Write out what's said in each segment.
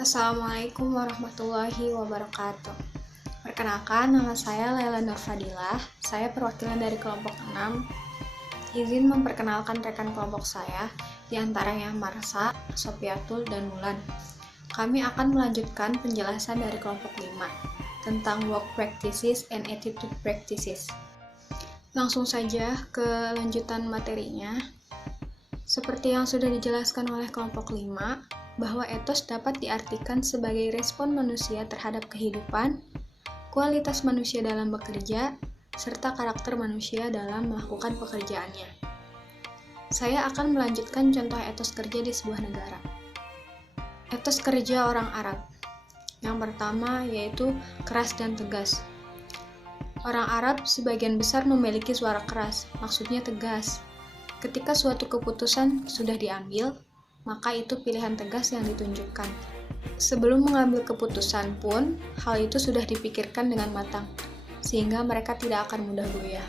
Assalamualaikum warahmatullahi wabarakatuh. Perkenalkan, nama saya Laila Nurfadilah. Saya perwakilan dari kelompok 6. Izin memperkenalkan rekan kelompok saya, diantaranya Marsa, Sofiatul, dan Mulan. Kami akan melanjutkan penjelasan dari kelompok 5 tentang work practices and attitude practices. Langsung saja ke lanjutan materinya. Seperti yang sudah dijelaskan oleh kelompok 5, bahwa etos dapat diartikan sebagai respon manusia terhadap kehidupan, kualitas manusia dalam bekerja, serta karakter manusia dalam melakukan pekerjaannya. Saya akan melanjutkan contoh etos kerja di sebuah negara. Etos kerja orang Arab. Yang pertama yaitu keras dan tegas. Orang Arab sebagian besar memiliki suara keras, maksudnya tegas. Ketika suatu keputusan sudah diambil, maka itu pilihan tegas yang ditunjukkan. Sebelum mengambil keputusan pun, hal itu sudah dipikirkan dengan matang, sehingga mereka tidak akan mudah goyah.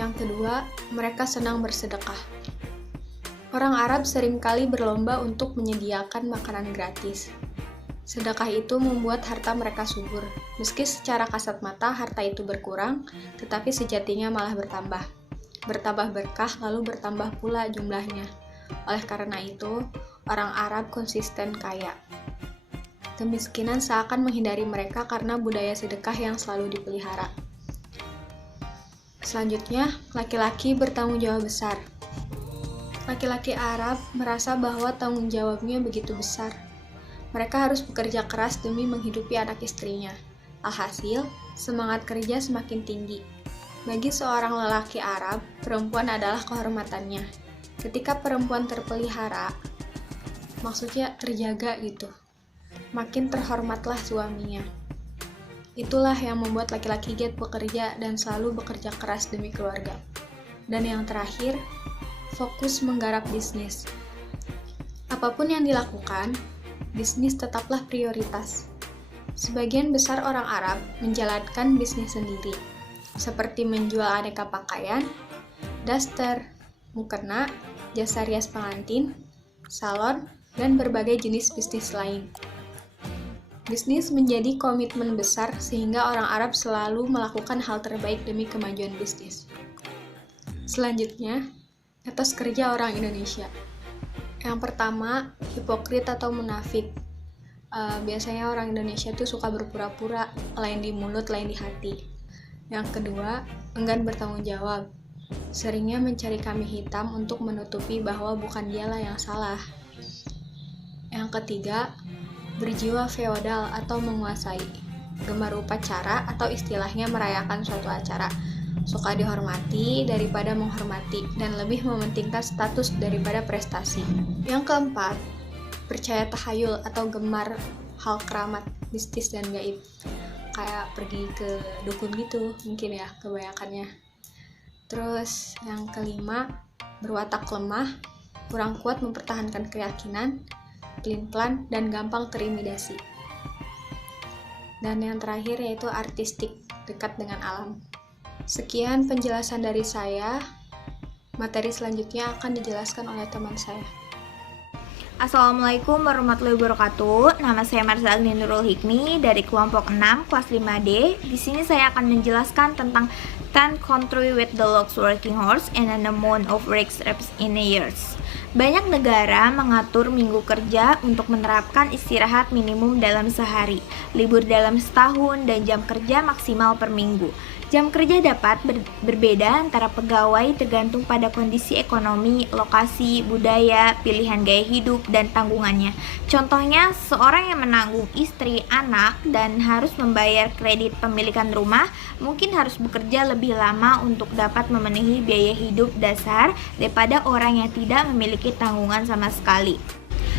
Yang kedua, mereka senang bersedekah. Orang Arab seringkali berlomba untuk menyediakan makanan gratis. Sedekah itu membuat harta mereka subur. Meski secara kasat mata harta itu berkurang, tetapi sejatinya malah bertambah. Bertambah berkah, lalu bertambah pula jumlahnya. Oleh karena itu, orang Arab konsisten kaya. Kemiskinan seakan menghindari mereka karena budaya sedekah yang selalu dipelihara. Selanjutnya, laki-laki bertanggung jawab besar. Laki-laki Arab merasa bahwa tanggung jawabnya begitu besar. Mereka harus bekerja keras demi menghidupi anak istrinya. Alhasil, semangat kerja semakin tinggi. Bagi seorang lelaki Arab, perempuan adalah kehormatannya. Ketika perempuan terpelihara, maksudnya terjaga gitu, makin terhormatlah suaminya. Itulah yang membuat laki-laki giat bekerja dan selalu bekerja keras demi keluarga. Dan yang terakhir, fokus menggarap bisnis. Apapun yang dilakukan, bisnis tetaplah prioritas. Sebagian besar orang Arab menjalankan bisnis sendiri, seperti menjual aneka pakaian, daster, mukena, jasa rias pengantin, salon, dan berbagai jenis bisnis lain. Bisnis menjadi komitmen besar sehingga orang Arab selalu melakukan hal terbaik demi kemajuan bisnis. Selanjutnya, etos kerja orang Indonesia. Yang pertama, hipokrit atau munafik. Biasanya orang Indonesia tuh suka berpura-pura, lain di mulut, lain di hati. Yang kedua, enggan bertanggung jawab. Seringnya mencari kambing hitam untuk menutupi bahwa bukan dialah yang salah. Yang ketiga, berjiwa feodal atau menguasai. Gemar upacara atau istilahnya merayakan suatu acara. Suka dihormati daripada menghormati dan lebih mementingkan status daripada prestasi. Yang keempat, percaya tahayul atau gemar hal keramat, mistis dan gaib. Kayak pergi ke dukun gitu mungkin ya kebanyakannya. Terus yang kelima, berwatak lemah, kurang kuat mempertahankan keyakinan, pelin-pelan, dan gampang terintimidasi. Dan yang terakhir yaitu artistik, dekat dengan alam. Sekian penjelasan dari saya. Materi selanjutnya akan dijelaskan oleh teman saya. Assalamualaikum warahmatullahi wabarakatuh. Nama saya Marsa Agni Nurul Hikmi dari kelompok 6 kelas 5D. Di sini saya akan menjelaskan tentang 10 country with the longest working hours and an amount of work reps in a years. Banyak negara mengatur minggu kerja untuk menerapkan istirahat minimum dalam sehari, libur dalam setahun, dan jam kerja maksimal per minggu. Jam kerja dapat berbeda antara pegawai tergantung pada kondisi ekonomi, lokasi, budaya, pilihan gaya hidup, dan tanggungannya. Contohnya, seorang yang menanggung istri, anak, dan harus membayar kredit pemilikan rumah mungkin harus bekerja lebih lama untuk dapat memenuhi biaya hidup dasar daripada orang yang tidak memiliki tanggungan sama sekali.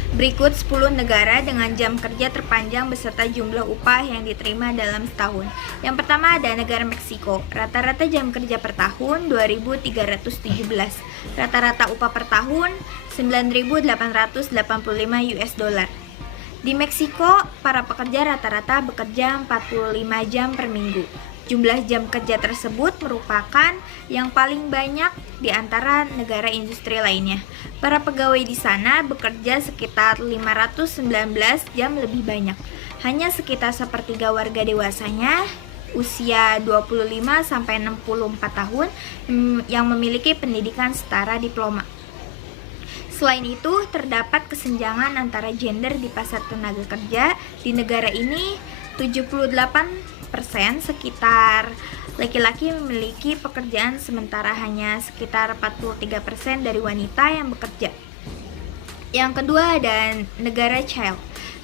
Berikut 10 negara dengan jam kerja terpanjang beserta jumlah upah yang diterima dalam setahun. Yang pertama ada negara Meksiko. Rata-rata jam kerja per tahun 2.317. Rata-rata upah per tahun 9.885 US dollar. Di Meksiko, para pekerja rata-rata bekerja 45 jam per minggu. Jumlah jam kerja tersebut merupakan yang paling banyak di antara negara industri lainnya. Para pegawai di sana bekerja sekitar 519 jam lebih banyak. Hanya sekitar sepertiga warga dewasanya usia 25-64 tahun yang memiliki pendidikan setara diploma. Selain itu, terdapat kesenjangan antara gender di pasar tenaga kerja. Di negara ini, 78% sekitar laki-laki memiliki pekerjaan, sementara hanya sekitar 43% dari wanita yang bekerja. Yang kedua ada negara Chile.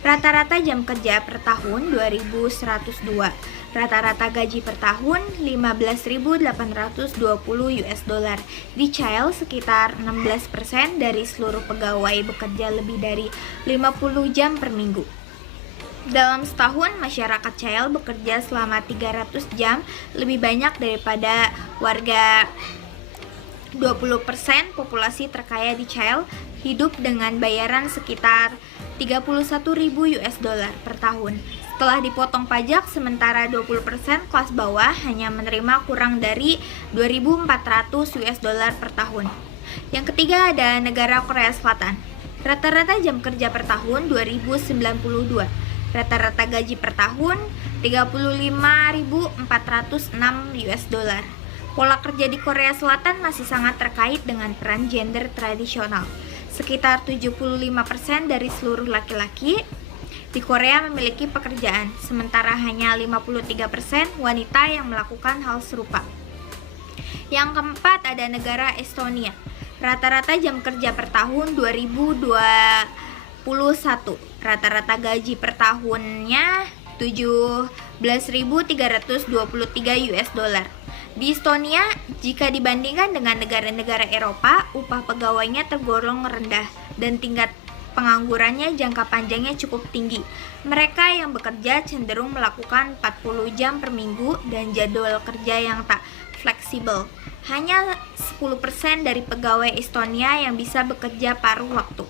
Rata-rata jam kerja per tahun 2.102. Rata-rata gaji per tahun 15.820 US dollar. Di Chile sekitar 16% dari seluruh pegawai bekerja lebih dari 50 jam per minggu. Dalam setahun, masyarakat Chile bekerja selama 300 jam, lebih banyak daripada warga. 20% populasi terkaya di Chile hidup dengan bayaran sekitar 31.000 US dollar per tahun. Setelah dipotong pajak, sementara 20% kelas bawah hanya menerima kurang dari 2.400 US dollar per tahun. Yang ketiga ada negara Korea Selatan. Rata-rata jam kerja per tahun 2.092. Rata-rata gaji per tahun 35.406 US dollar. Pola kerja di Korea Selatan masih sangat terkait dengan peran gender tradisional. Sekitar 75% dari seluruh laki-laki di Korea memiliki pekerjaan, sementara hanya 53% wanita yang melakukan hal serupa. Yang keempat ada negara Estonia. Rata-rata jam kerja per tahun 2021. Rata-rata gaji per tahunnya 17.323 US dollar. Di Estonia, jika dibandingkan dengan negara-negara Eropa, upah pegawainya tergolong rendah dan tingkat penganggurannya jangka panjangnya cukup tinggi. Mereka yang bekerja cenderung melakukan 40 jam per minggu dan jadwal kerja yang tak fleksibel. Hanya 10% dari pegawai Estonia yang bisa bekerja paruh waktu.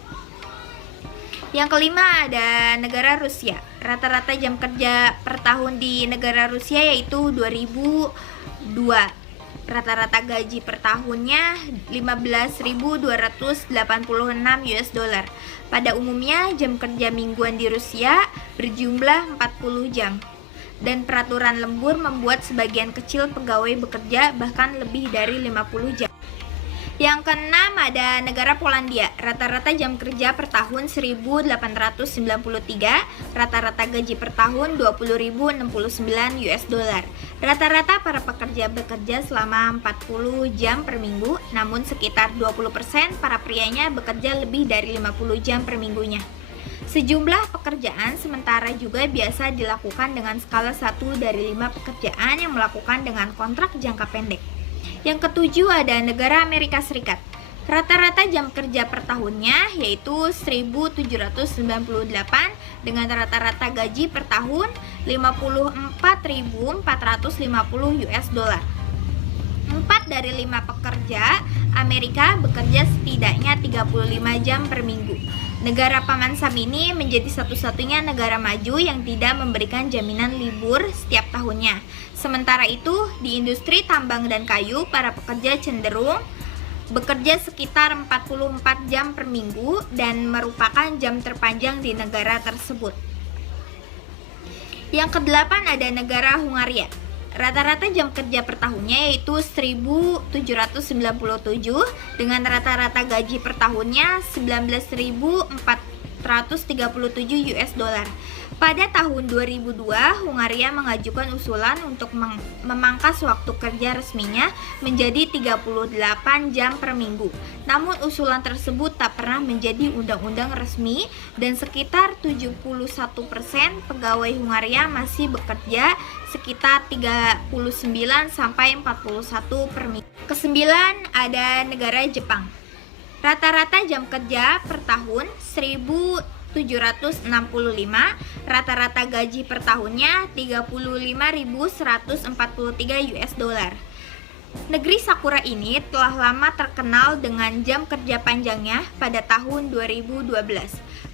Yang kelima ada negara Rusia. Rata-rata jam kerja per tahun di negara Rusia yaitu 2002. Rata-rata gaji per tahunnya 15.286 US dollar. Pada umumnya jam kerja mingguan di Rusia berjumlah 40 jam. Dan peraturan lembur membuat sebagian kecil pegawai bekerja bahkan lebih dari 50 jam. Yang keenam ada negara Polandia. Rata-rata jam kerja per tahun 1.893, rata-rata gaji per tahun 20.069 US dollar. Rata-rata para pekerja bekerja selama 40 jam per minggu, namun sekitar 20% para prianya bekerja lebih dari 50 jam per minggunya. Sejumlah pekerjaan sementara juga biasa dilakukan dengan skala 1 dari 5 pekerjaan yang melakukan dengan kontrak jangka pendek. Yang ketujuh ada negara Amerika Serikat. Rata-rata jam kerja per tahunnya yaitu 1.798 dengan rata-rata gaji per tahun 54.450 US dollar. 4 dari 5 pekerja Amerika bekerja setidaknya 35 jam per minggu. Negara Paman Sam ini menjadi satu-satunya negara maju yang tidak memberikan jaminan libur setiap tahunnya. Sementara itu, di industri tambang dan kayu, para pekerja cenderung bekerja sekitar 44 jam per minggu dan merupakan jam terpanjang di negara tersebut. Yang kedelapan ada negara Hungaria. Rata-rata jam kerja per tahunnya yaitu 1.797 dengan rata-rata gaji per tahunnya 19.437 US dollar. Pada tahun 2002, Hungaria mengajukan usulan untuk memangkas waktu kerja resminya menjadi 38 jam per minggu. Namun usulan tersebut tak pernah menjadi undang-undang resmi dan sekitar 71% pegawai Hungaria masih bekerja sekitar 39 sampai 41 per minggu. Kesembilan ada negara Jepang. Rata-rata jam kerja per tahun 1.765, rata-rata gaji per tahunnya 35.143 US dollar. Negeri Sakura ini telah lama terkenal dengan jam kerja panjangnya pada tahun 2012.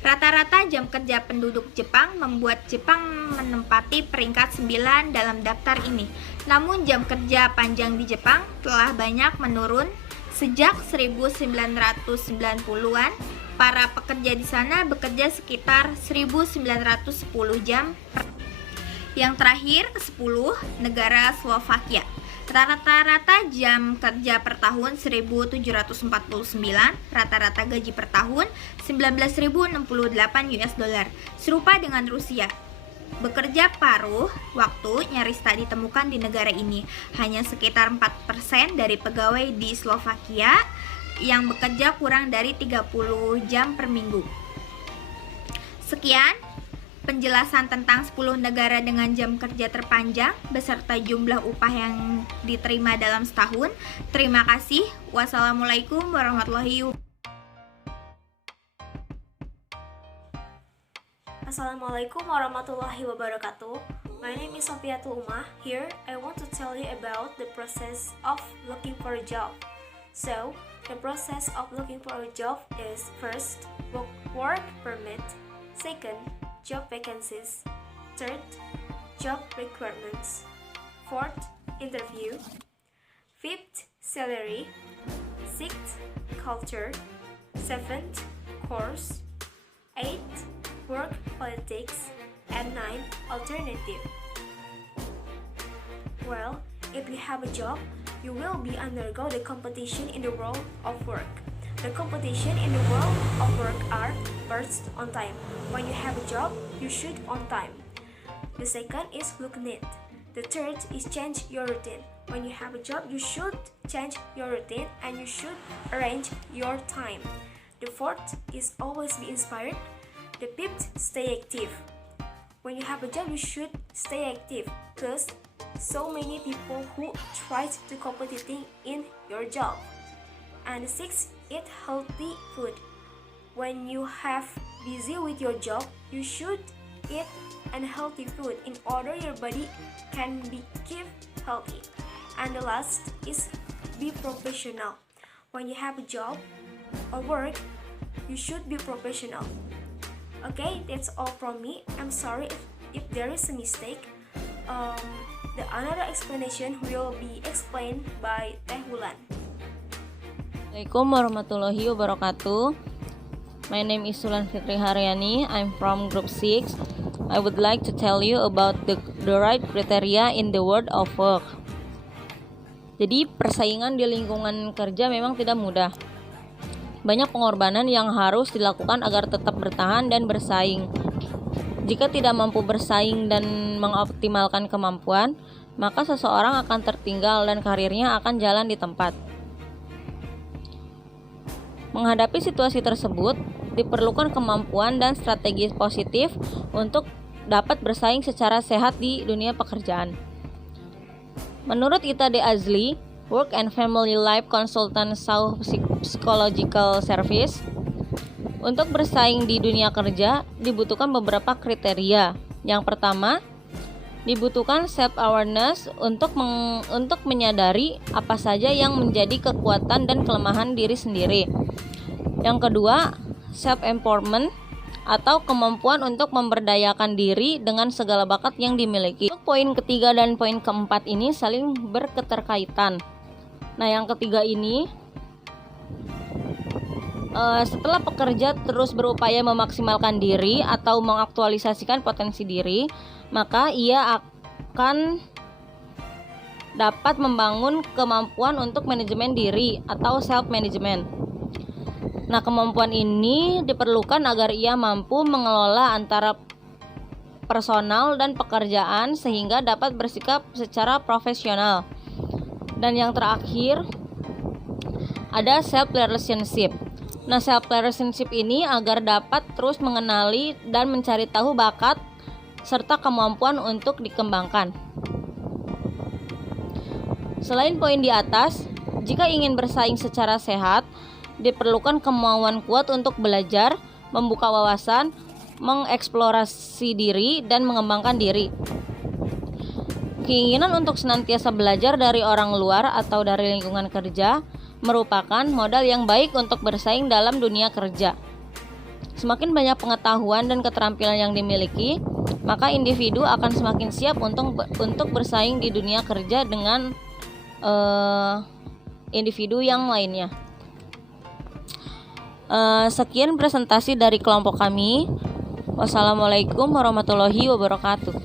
Rata-rata jam kerja penduduk Jepang membuat Jepang menempati peringkat 9 dalam daftar ini. Namun jam kerja panjang di Jepang telah banyak menurun. Sejak 1990-an, para pekerja di sana bekerja sekitar 1910 jam per. Yang terakhir, ke-10, negara Slovakia. Rata-rata jam kerja per tahun 1749, rata-rata gaji per tahun 19.068 US dollar. Serupa dengan Rusia. Bekerja paruh waktu nyaris tak ditemukan di negara ini. Hanya sekitar 4% dari pegawai di Slovakia yang bekerja kurang dari 30 jam per minggu. Sekian penjelasan tentang 10 negara dengan jam kerja terpanjang beserta jumlah upah yang diterima dalam setahun. Terima kasih. Wassalamualaikum warahmatullahi wabarakatuh. Assalamualaikum warahmatullahi wabarakatuh. My name is Sofiatul Umah. Here, I want to tell you about the process of looking for a job. So, the process of looking for a job is first, work permit. Second, job vacancies. Third, job requirements. Fourth, interview. Fifth, salary. Sixth, culture. Seventh, course. Eighth, work politics. And 9, alternative. Well, if you have a job, you will be undergo the competition in the world of work. The competition in the world of work are first, on time. When you have a job, you should on time. The second is look neat. The third is change your routine. When you have a job, you should change your routine and you should arrange your time. The fourth is always be inspired. The fifth, stay active. When you have a job, you should stay active because so many people who try to competing in your job. And the sixth, eat healthy food. When you have busy with your job, you should eat unhealthy food in order your body can be keep healthy. And the last is be professional. When you have a job or work, you should be professional. Okay, that's all from me. I'm sorry if there is a mistake. The another explanation will be explained by Teh Wulan. Assalamualaikum warahmatullahi wabarakatuh. My name is Sulan Fitri Haryani. I'm from Group 6. I would like to tell you about the right criteria in the world of work. Jadi persaingan di lingkungan kerja memang tidak mudah. Banyak pengorbanan yang harus dilakukan agar tetap bertahan dan bersaing. Jika tidak mampu bersaing dan mengoptimalkan kemampuan, maka seseorang akan tertinggal dan karirnya akan jalan di tempat. Menghadapi situasi tersebut, diperlukan kemampuan dan strategi positif untuk dapat bersaing secara sehat di dunia pekerjaan. Menurut Ita D. Azli, Work and Family Life Consultant South Psychological Service, untuk bersaing di dunia kerja dibutuhkan beberapa kriteria. Yang pertama, dibutuhkan self-awareness untuk menyadari apa saja yang menjadi kekuatan dan kelemahan diri sendiri. Yang kedua, self-empowerment atau kemampuan untuk memberdayakan diri dengan segala bakat yang dimiliki. Untuk poin ketiga dan poin keempat ini saling berketerkaitan. Nah, yang ketiga ini, setelah pekerja terus berupaya memaksimalkan diri atau mengaktualisasikan potensi diri, maka ia akan dapat membangun kemampuan untuk manajemen diri atau self-management. Nah, kemampuan ini diperlukan agar ia mampu mengelola antara personal dan pekerjaan sehingga dapat bersikap secara profesional. Dan yang terakhir, ada self-relationship. Nah, self-relationship ini agar dapat terus mengenali dan mencari tahu bakat serta kemampuan untuk dikembangkan. Selain poin di atas, jika ingin bersaing secara sehat, diperlukan kemauan kuat untuk belajar, membuka wawasan, mengeksplorasi diri, dan mengembangkan diri. Keinginan untuk senantiasa belajar dari orang luar atau dari lingkungan kerja merupakan modal yang baik untuk bersaing dalam dunia kerja. Semakin banyak pengetahuan dan keterampilan yang dimiliki, maka individu akan semakin siap untuk bersaing di dunia kerja dengan individu yang lainnya. Sekian presentasi dari kelompok kami. Wassalamualaikum warahmatullahi wabarakatuh.